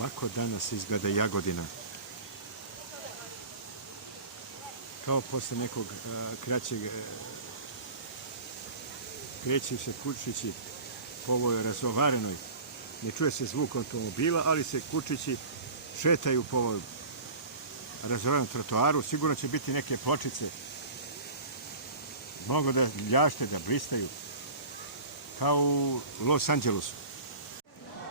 Ovako danas izgleda Jagodina. Kao posle nekog kraćeg kreću se kučići po ovoj razovarenoj. Ne čuje se zvuk automobila, ali se kučići šetaju po ovoj razovarenom trotoaru. Sigurno će biti neke pločice. Mnogo da ljašte, da blistaju. Kao u Los Angelesu.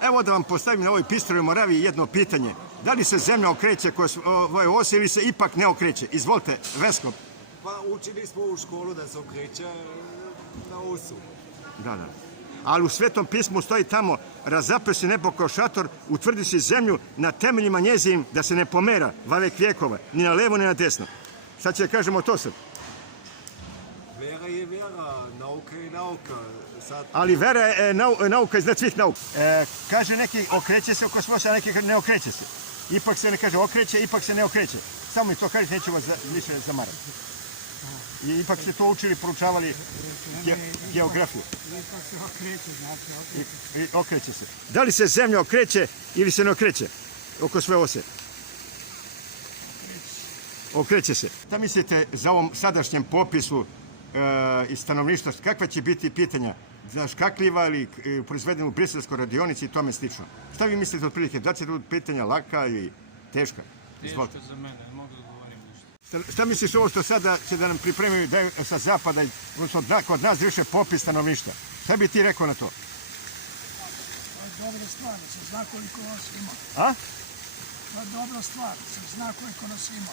Evo da vam postavim na ovoj Bistrovoj Moraviji jedno pitanje. Da li se zemlja okreće kroz ove ose ili se ipak ne okreće? Izvolite, Vesko. Pa učili smo u školu da se okreće na osu. Da. Ali u Svetom pismu stoji tamo: razapre se nebo kao šator, utvrdi se zemlju na temeljima njezinim da se ne pomera vavek vjekova, ni na levo ni na desno. Sad će da kažemo to sad. Vera je vera, nauka je nauka. Ali vera je nauka iznad svih nauka. Kaže neki okreće se oko svoja, a neki ne okreće se. Ipak se ne kaže okreće, ipak se ne okreće. Samo mi to kažete, neću vas više zamarati. I ipak ste to učili, proučavali geografiju. Ipak se okreće, znači okreće se. Da li se zemlja okreće ili se ne okreće oko svoje ose? Okreće se. Šta mislite za ovom sadašnjem popisu i stanovništva, kakva će biti pitanja? Škakljiva ili proizvedena u briselskoj radionici i tome slično? Šta vi mislite otprilike? Da će biti pitanja laka ili teška? Teško za mene, ne mogu da govorim ništa. Šta misliš ovo što sada će da nam pripremaju sa zapada, odnosno kod nas više popis stanovništva? Šta bi ti rekao na to? Dobra stvar, se zna koliko nas ima. A? To je dobra stvar, se zna koliko nas ima.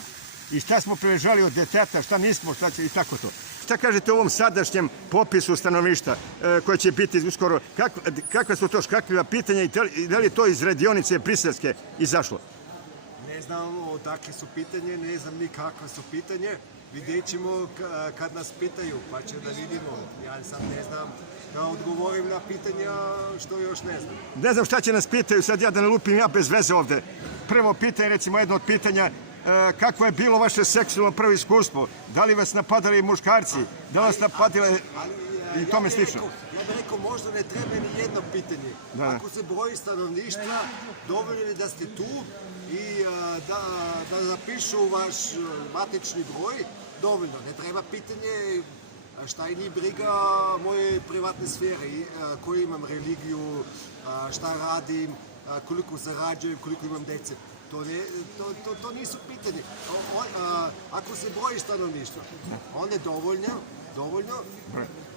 I šta smo priležali od deteta, šta nismo, šta će i tako to. Šta kažete o ovom sadašnjem popisu stanovništva koje će biti uskoro? Kakva su to škakljiva pitanja i da li je to iz radionice briselske izašlo? Ne znam odakle su pitanje, ne znam ni kakva su pitanje. Vidjet ćemo kad nas pitaju, pa će da vidimo. Ja sad ne znam da odgovorim na pitanja što još ne znam. Ne znam šta će nas pitaju, sad ja da ne lupim ja bez veze ovde. Prvo pitanje, recimo jedno od pitanja, kako je bilo vaše seksualno prvo iskustvo? Da li vas napadali muškarci? Da li vas napadile i tome slično? Ja bih rekao, možda ne treba ni jedno pitanje. Ako se broji stanovništva, dovoljno je da ste tu i da zapišu vaš matični broj, dovoljno. Ne treba pitanje šta je njih briga moje privatne sfere, koju imam religiju, šta radim, koliko zarađujem, koliko imam dece. To nisu pitanje. Ako se broji stanovništva, onda je dovoljno.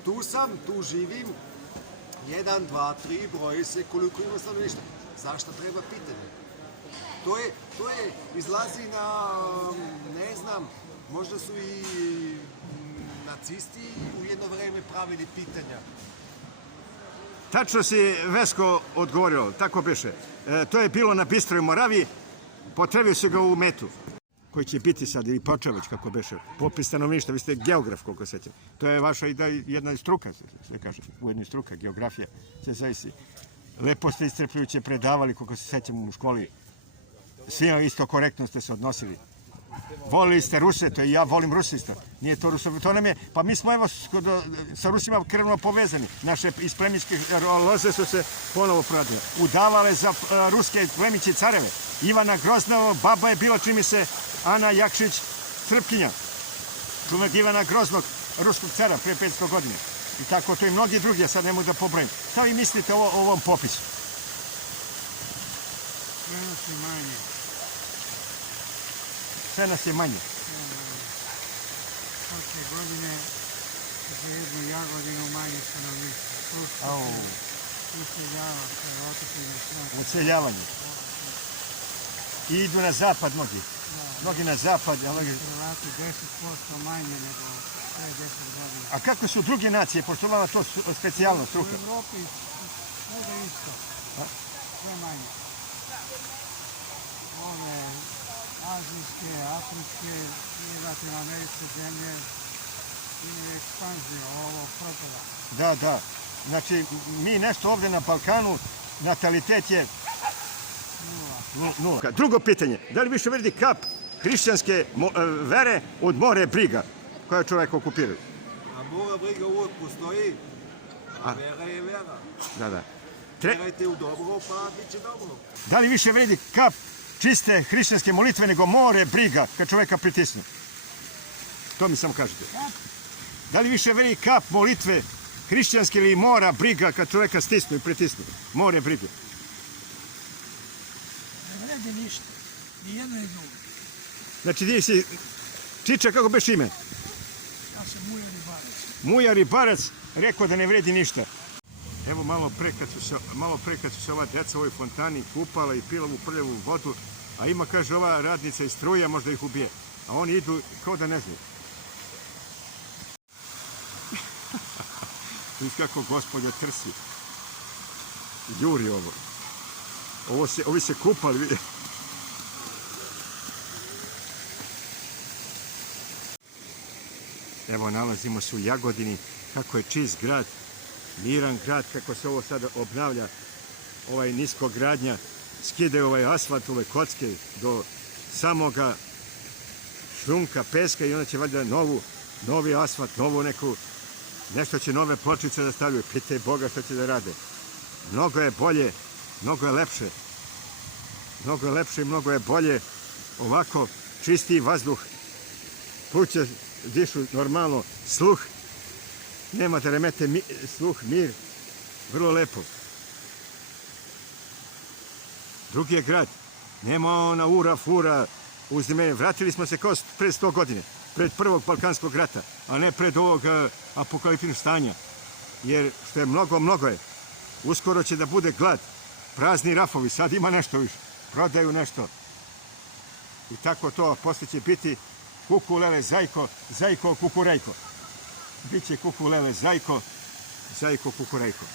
Tu sam, tu živim, 1, 2, 3, broji se koliko ima stanovništva. Zašto treba pitanje? To je, izlazi na, ne znam, možda su i nacisti u jedno vreme pravili pitanja. Tačno si, Vesko, odgovorio, tako beše. To je bilo na Bistrovoj Moraviji, potrebio su ga u metu, koji će biti sad, ili Počević, kako beše, popis stanovništva, vi ste geograf, koliko sećam. To je vaša jedna struka, se kaže, ujedno struka, geografija, se zavisi. Lepo ste iscrpljujuće predavali, koliko se sećam u školi. Svima isto korektno ste se odnosili. Volili ste Ruse, to i ja volim Ruse isto. Nije to Ruso, to nam je, pa mi smo evo sa Rusima krvno povezani. Naše iz plemičke loze su se ponovo prodale. Udavale za ruske plemiće careve. Ivana Groznova, baba je bila, čini se, Ana Jakšić, Srpkinja. Čuvenog Ivana Groznog, ruskog cara, pre 500 godina. I tako to i mnogi drugi, ja sad ne mogu da pobrojim. Šta vi mislite o ovom popisu? Sve nas je manje. Sve nas je manje. Svake godine za jednu Jagodinu manje stanovništva. Useljava se, otišli na stranu. Useljavanje. I idu na zapad mnogi. Mnogi na zapad. Hrvati 10% manje nego pre 10 godina. A kako su druge nacije, pošto vama to specijalno struka? U Evropi sve da isto. Sve manje. Ove azijske, afričke i latinoameričke zemlje imaju ekspanziju ovog propada. Da. Znači, mi nešto ovde na Balkanu, natalitet je nula. Drugo pitanje, da li više vredi kap hrišćanske vere od more briga koja čovjek okupiraju? A mora briga uvijek postoji, a vera je vera. Da. Vjerujte u dobro, pa bit će dobro. Da li više vredi kap čiste hrišćanske molitve nego more briga kad čoveka pritisnu? To mi samo kažete. Da li više vredi kap molitve hrišćanske ili mora briga kad čoveka stisnu i pritisnu? More brige. Ne vredi ništa. Ni jedno ni drugo. Znači ti si Čiča, kako beš ime? Ja sam Muja Ribarac. Muja Ribarac rekao da ne vredi ništa. Evo malo pre kad su se ova deca u ovoj fontani kupala i pila u prljavu vodu, a ima, kaže, ova radnica iz struja, možda ih ubije. A oni idu kao da ne znaju. Viš kako gospodja trsi. Juri ovo. Ovi se kupali, vidi. Evo, nalazimo se u Jagodini, kako je čist grad, miran grad, kako se ovo sada obnavlja, ovaj niskogradnja, skide ovaj asfalt, ove kocke do samoga šljunka, peska i onda će valjda novi asfalt, nešto će nove pločice da stavljaju. Pitaj Boga što će da rade. Mnogo je bolje, mnogo je lepše. Mnogo je lepše i mnogo je bolje ovako čistiji vazduh. Pluća dišu normalno, sluh. Nema da remete sluh, mir. Vrlo lepo. Drugi je grad. Nema ona ura, fura, uzime. Vratili smo se kao pred 100 godine. Pred prvog Balkanskog rata, a ne pred ovog apokaliptičnog stanja. Jer što je mnogo je. Uskoro će da bude glad. Prazni rafovi, sad ima nešto više. Prodaju nešto. I tako to, posle će biti kuku, lele, zajko, zajko, kukurajko. Biće kuku, lele, zajko, zajko, kukurajko.